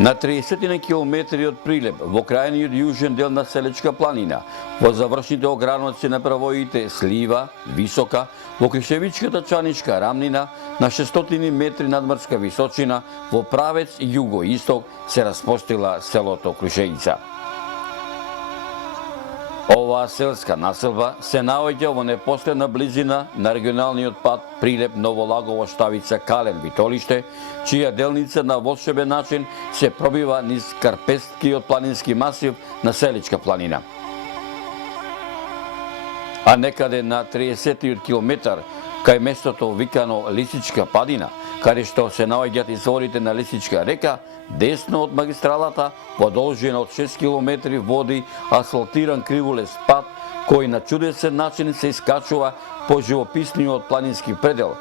На 30 на километри од Прилеп, во крајниот јужен дел на Селечка планина, во завршните ограноци на правоите Слива, Висока, во Кришевичката Чаничка рамнина, на 600 метри надморска височина, во правец југо-исток се распостила селото Крушеица. Оваа селска населба се наоѓа во непосредна близина на регионалниот пат Прилеп Новолагово Штавица Кален Витолиште, чија делница на волшебен начин се пробива низ карпесткиот планински масив на Селичка планина. А некаде на 30 километар кај местото викано Лисичка падина, каде што се наоѓаат изворите на Лисичка река, десно од магистралата, во должина од 6 километри води асфалтиран кривулест пат, кој на чудесен начин се искачува по живописниот планински предел,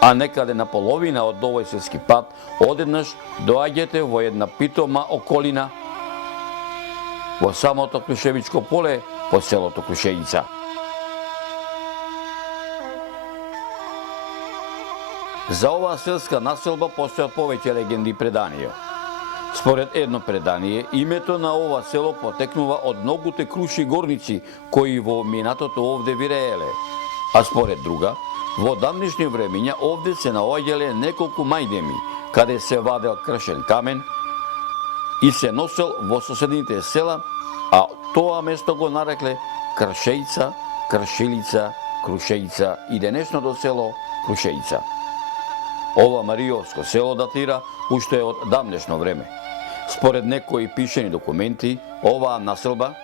а некаде на половина од овој селски пат, одеднаш доаѓате во една питома околина во самото Крушевичко поле, по селото Крушеица. За оваа селска населба постојат повеќе легенди и преданија. Според едно предание, името на ова село потекнува од многуте круши горници кои во минатото овде вирееле, а според друга, во давнишни времења овде се наоѓале неколку мајдеми, каде се вадел кршен камен и се носел во соседните села, а тоа место го нарекле Кршеица, Кршилица, Крушеица и денешното село Крушеица. Ова Мариовско село датира уште од давнешно време. Според некои пишени документи, оваа населба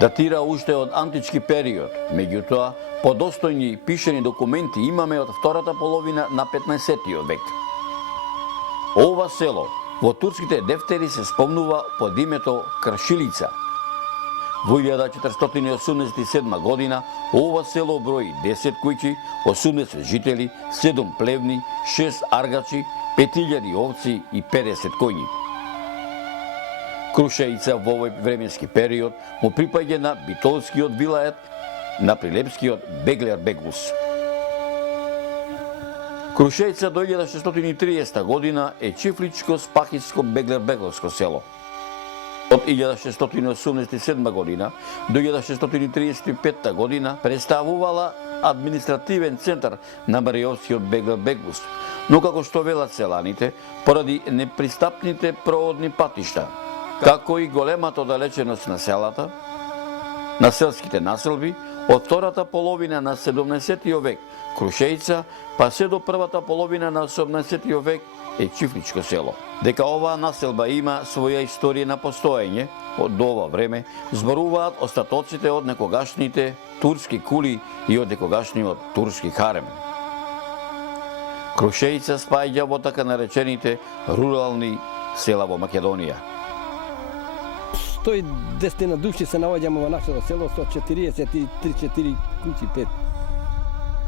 датира уште од антички период, меѓутоа, подостојни пишени документи имаме од втората половина на 15 век. Ова село во турските дефтери се спомнува под името Кршилица. Во 1487 година ова село брои 10 куќи, 80 жители, 7 плевни, 6 аргачи, 5000 овци и 50 коњи. Крушеица во овој временски период му припаѓа на битолскиот вилајет, на прилепскиот Беглер Беглус. Крушеица до 1630 година е чифличко-спахиско Беглер-Бегловско село. Од 1687 година до 1635 година представувала административен центар на Мариовскиот Беглер-Беглус, но како што велат селаните, поради непристапните проводни патишта, како и големата оддалеченост на селата, на селските населби, од втората половина на 17 век Крушеица, па се до првата половина на 18 век е чифличко село. Дека оваа населба има своја историја на постоење од ова време, зборуваат остатоците од некогашните турски кули и од некогашниот турски харем. Крушеица спаѓа во така наречените рурални села во Македонија. 110 души се наоѓаме во нашето село со 43-4 куќи 5.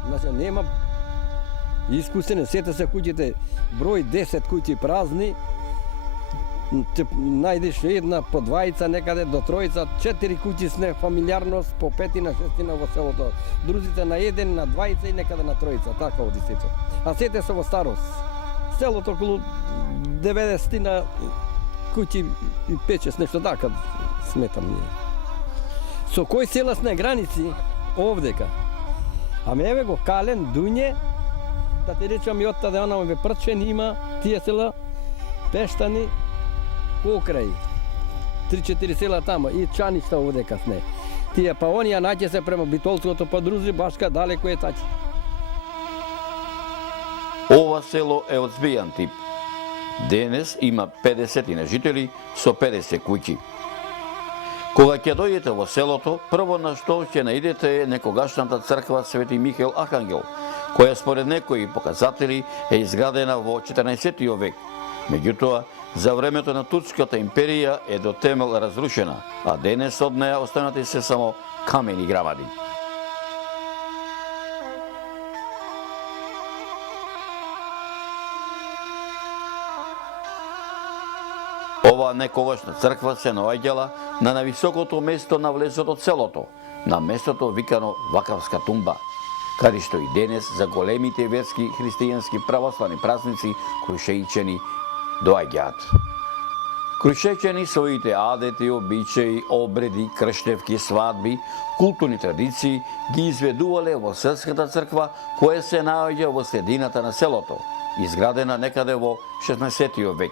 Значи нема искусен, сета се куќите, број 10 куќи празни, најдеш една по двајца, некаде до тројца, 4 куќи с фамилиарност, по 5 на 6 во селото. Друзите на 1, на 2 и некаде на тројца, така оди сето. А сете се во старост. Селото околу 90 на куќи и 5-6, нешто така сметам ние. Со кој селасне граници овдека? Аме еве го Кален, Дуње, да ти речам и оттаде онаме Прчен има, тие села, Пештани, Кокрај, 3-4 села тамо и Чаништа овдека сне. Тие па онија наќе се према Битолското подружје, башка далеко е таќе. Ова село е од збијан тип. Денес има 50 на жители со 50 куќи. Кога ќе дојдете во селото, прво на што ќе наидете е некогашната црква Свети Михаил Архангел, која според некои показатели е изградена во 14 век. Меѓутоа, за времето на Турската империја е до темел разрушена, а денес од неја останати се само камени грамади. Оваа некогашна црква се наоѓала на највисокото место на влезот од селото, на местото викано Вакавска тумба, каде што и денес за големите верски христијански православни празници крушеичани доаѓаат. Крушеќани своите адети, обичаи, обреди, крштевки, свадби, културни традиции ги изведувале во селската црква која се наоѓа во средината на селото, изградена некаде во 16 век,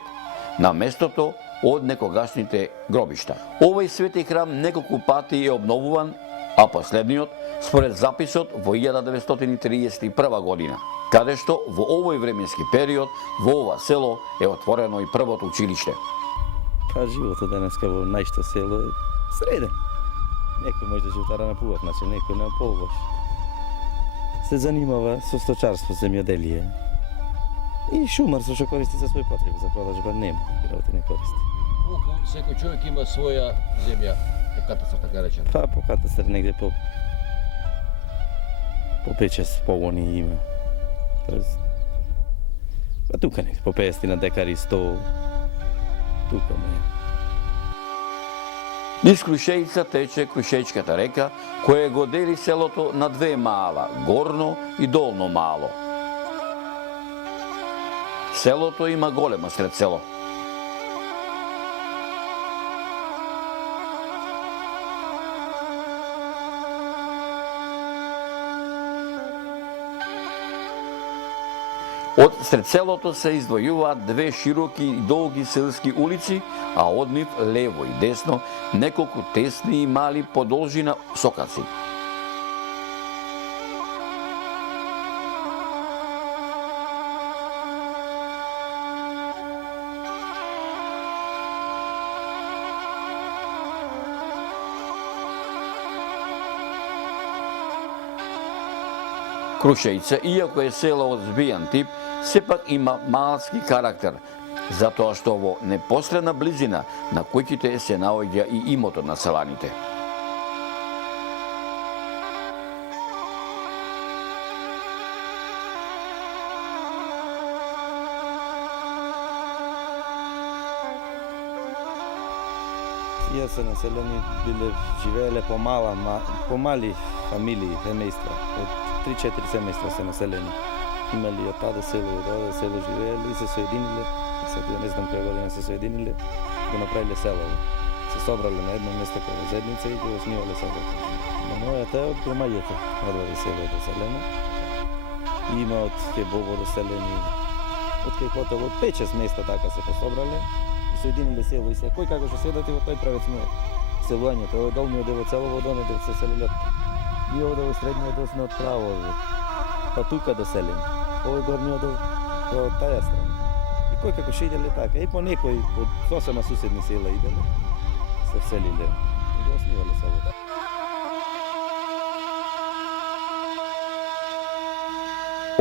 на местото од некогашните гробишта. Овој свети храм неколку пати е обновуван, а последниот според записот во 1931 година, каде што во овој временски период во ова село е отворено и првото училиште. Па животот денеска во најшто село е среден. Некој може да животара на пуват, значи некој на полбош. Се занимава со сточарство, земјоделие. И шумарство што користи за своји потреби, за продажба нема, работи не користи. Колку секој човек има своја земја по катастар, така речено? Па по катастар негде по 5-6 погони има. Тоест, па тука негде, по 50 на декари, 100, тука му е. Низ Крушејца тече Крушејчката река, која го дели селото на две мала, Горно и Долно мало. Селото има големо сред село. Од сред селото се издвојуваат две широки и долги селски улици, а од нив лево и десно неколку тесни и мали по должина сокаци. Крушејца, иако е село од збијан тип, сепак има малски карактер, затоа што во непосредна близина на куќите се наоѓа и имотот на селаните. Тие се населени живееле по мали фамилии, семејства. Од 3-4 семејства се населени. Имали од таде село и од таде село живеели и се соединиле. Сега не знам која година се соединиле, го направиле село. Се собрале на едно место како заедница и го основале селото. Но мојата е од громаѓето, одвари село доселено. И има од Хебово доселени, од кај Котел, од 5-6 места така се пособрале. Соединиле село и се кој како што седате во тој правец му е селувањето, овој долниот дел од село во донедел се селиле и овде во средниот дел сме од право, па тука доселени, овој горниот дел по таја страна. И кој како што иделе така, и по некој од сосема суседни села иделе, се вселиле и го основале селото.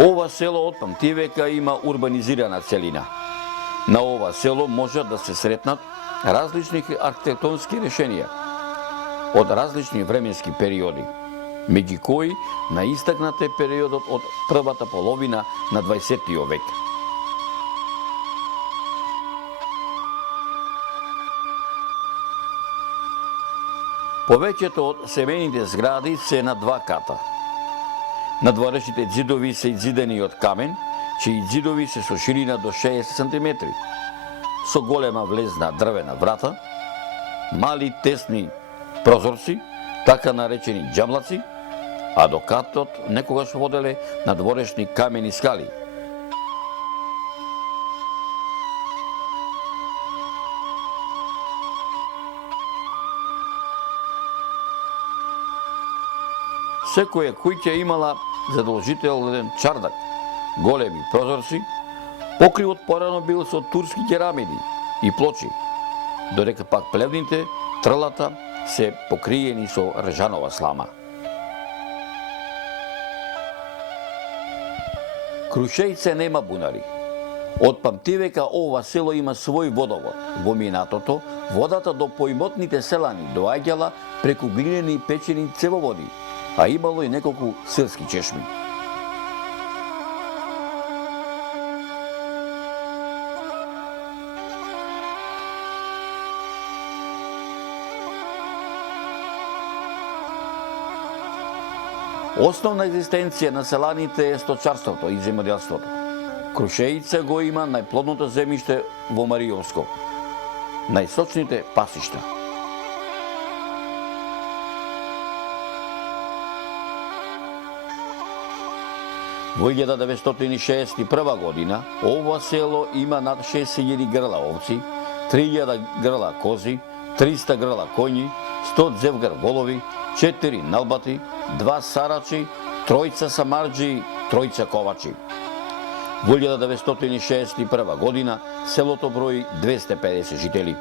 Ова село од памтивека има урбанизирана целина. На ова село можат да се сретнат различни архитектонски решенија од различни временски периоди, меѓу кои наистакнат е периодот од првата половина на 20 век. Повеќето од семејните згради се на два ката. Надворешните ѕидови се изидени од камен, чии ѕидови се со ширина до 60 см, со голема влезна дрвена врата, мали тесни прозорци, така наречени џамлаци, а до катот некогаш воделе надворешни камени скали. Секоја куќа имала задолжителен чардак, големи прозорци, покривот порано бил со турски керамиди и плочи, додека пак плевните, тралата, се покриени со ржанова слама. Крушејце нема бунари. Од памтивека ова село има свој водовод. Во минатото, водата до поимотните селани доаѓала преку глинени печени цевоводи, а имало и неколку селски чешми. Основна екзистенција на селаните е сточарството и земјоделството. Крушеица го има најплодното земјиште во Мариовско, најсочните пасишта. Во 1961 година ова село има над 6000 грла овци, 3000 грла кози, 300 грла коњи, 100 зевгар волови, 4 налбати, 2 сарачи, 3 самарџи, 3 ковачи. Во 1961 година селото брои 250 жители.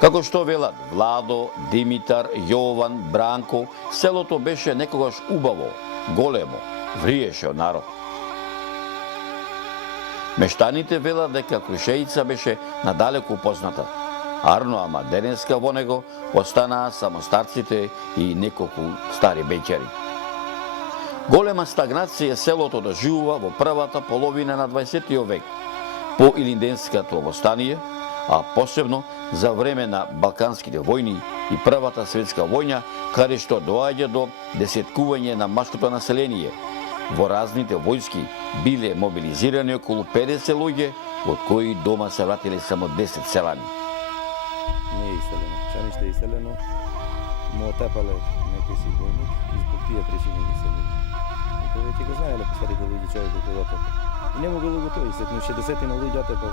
Како што велат Владо, Димитар, Јован, Бранко, селото беше некогаш убаво, големо, вриеше од народ. Мештаните велат дека Крушеица беше надалеку позната. Арно, ама денеска во него останаа само старците и неколку стари беќари. Голема стагнација селото доживува во првата половина на 20 век, по Илинденското востание, а посебно за време на Балканските војни и Првата светска војна, каде што доаѓа до десеткување на машкото население. Во разните војски биле мобилизирани околу 50 луѓе, од кои дома се вратиле само 10 селани. Не е иселено. Чаниште е иселено, му отепале некој си војник и због тие причини ги иселени. И тоа веќе го знаеле по старите луѓе човекот кој отепа. И не могло го тој, сетно 60 на луѓе отепа.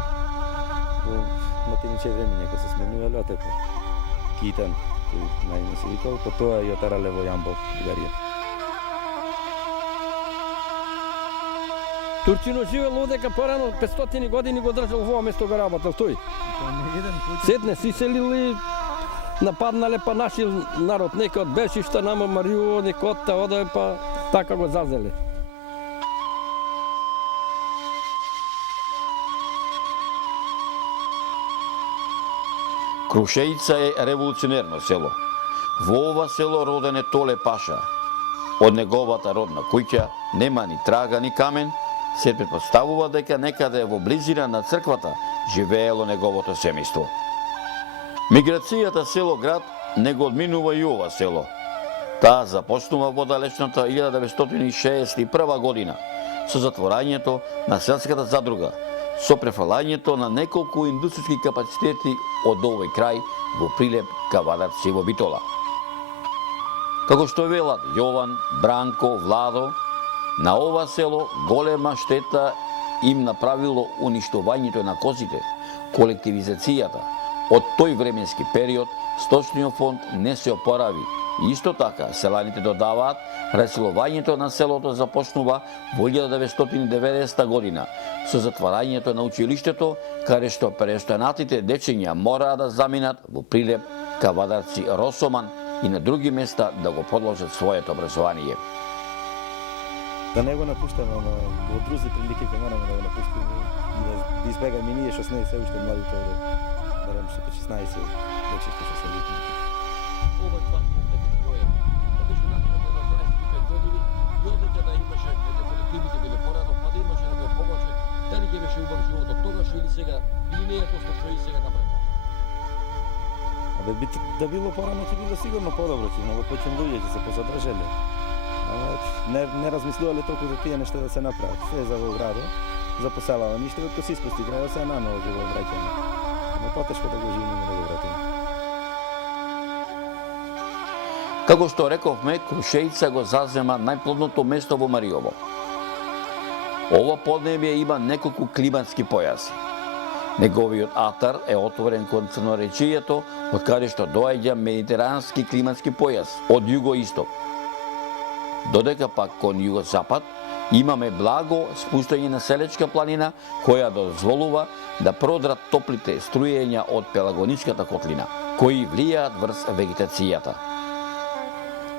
Во матиниче времење кога се сменувале отепа. Китан, кој најме се викал, по тоа ја тарале во Јамбол, Бугарија. Турчино живел одека порано 500 години го држал во ова место го работел тој. Сетне си селили, нападнале па наши народ, некој од Белшишта, нама Мариово, некој од та одај па така го зазеле. Крушеица е револуционерно село. Во ова село роден е Толе Паша. Од неговата родна куќа нема ни трага ни камен, се претпоставува дека некаде во близина на црквата живеело неговото семејство. Миграцијата село-град не го одминува и ова село. Таа започнува во далечната 1961 година со затворањето на селската задруга, со префалањето на неколку индустријски капацитети од овој крај во прилеп ка Вадарци во Битола. Како што велат Јован, Бранко, Владо, на ова село голема штета им направило уништувањето на козите, колективизацијата. Од тој временски период сточниот фонд не се опорави. И исто така, селаните додаваат, раселувањето на селото започнува во 1990 година со затварањето на училиштето, каде што преостанатите дечиња мораа да заминат во прилеп ка Вадарци, Росоман и на други места да го продолжат своето образование. Да не го напуштаме, ама во други прилики ќе мораме да го напуштиме и да избегаме и ние што сме се уште млади човек, барем што 16 вече што се летни. Овој пат дека твоја, да беше направено на 25 години и одеќе да имаше дека колективите биле порано, па да имаше некој повеќе, дали ќе беше убав животот тогаш или сега, или не е тоа што и сега напред. Абе да било порано ќе било сигурно подобро, ќе многу повеќе луѓе ќе се позадржале. Ама не размислувале толку за тие нешта да се направат. Се за во градот, за поселава ништо, како се испусти градот, се наново ќе го враќаме. Но потешко да го живееме да го вратиме. Како што рековме, Крушеица го зазема најплодното место во Мариово. Ова поднебје има неколку климатски појаси. Неговиот атар е отворен кон Црноречијето, од каде што доаѓа медитерански климатски појас од југо-исток. Додека пак кон југо-запад имаме благо спуштање на Селечка планина, која дозволува да продрат топлите струјења од Пелагоничката котлина, кои влијаат врз вегетацијата.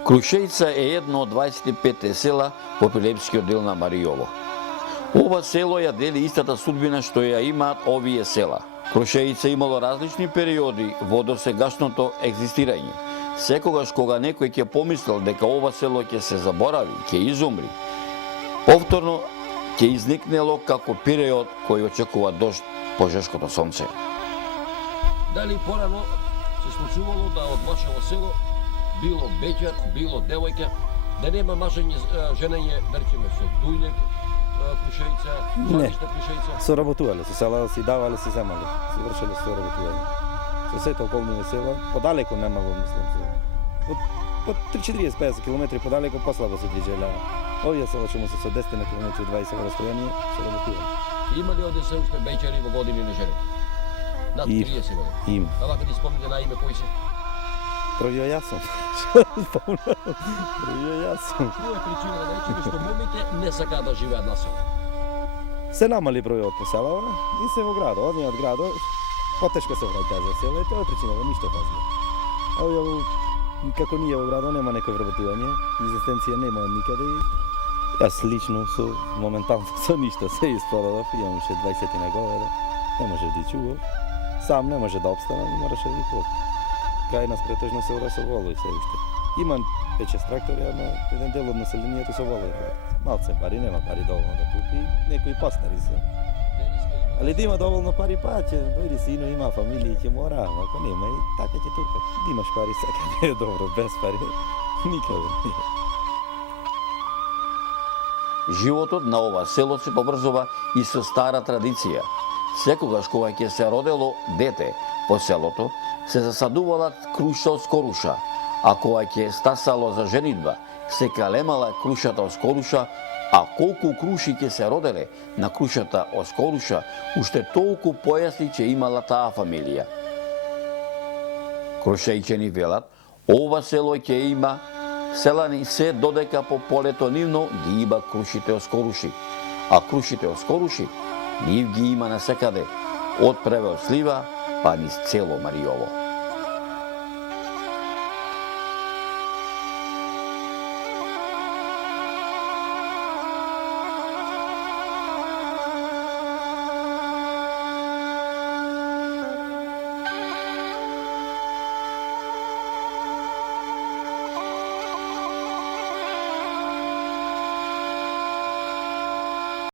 Крушеица е едно од 25 села во Прилепскиот дел на Мариово. Ова село ја дели истата судбина што ја имаат овие села. Крушеица имало различни периоди во досегашното екзистирање. Секогаш кога некој ќе помислил дека ова село ќе се заборави, ќе изумри, повторно ќе изникнело како период кој очекува дожд по жешкото сонце. Дали порано се случувало да од вашево село било беќар, било девојка, да нема мажење, женење, да речеме со дујлек, Крушејца, Не. Франишта Крушејца. Соработувале со села, си давале, си земале. Си вршеле соработување. Со сите околни села, подалеку немало, мислам се. По 3-40-50 км подалеку послабо се движеле. Овие села што му се со 10 на километри 20 разстојание, соработувале. Има ли овде се уште бејчари во години на жени? Над И- 30 години. Има. А вака ти спомните на име кои се? Првиот јас сум. Првиот јас сум. Која е причината да речеме што момите не сакаат да живеат на село? Се намали бројот по селава и се во градо. Одниот градо потешко се враќа за село и тоа е причината, ништо фазно. Како ние во градо нема некој вработување, екзистенција нема од никаде и јас лично со моментално со ништо се исподадов, имам уште 20 на говеда, не може да чував, сам не може да обстанам, мораше да ги под. Кај нас претежно се ора со волој се уште. Има 5-6 трактори, ама еден дел од населението со волој. Малце пари, нема пари доволно да купи, некои постари се. Денеска има Ali da ima dovoljno pari pa će, dojdi sinu, ima familije, će mora, ako nema i tako će turkat. Da imaš pari, sad ne je dobro, bez pari, nikada nije. Животот на ова село се поврзува и со стара традиција. Секогаш кога ќе се родело дете по селото, се засадувала круша од скоруша, а кога ќе стасало за женидба, се калемала крушата од скоруша, а колку круши ќе се роделе на крушата од скоруша, уште толку појаси ќе имала таа фамилија. Крушејчени велат, ова село ќе има селани се додека по полето нивно ги има крушите од скоруши, а крушите од скоруши нив ги има насекаде, од Превел Слива па низ цело Мариово.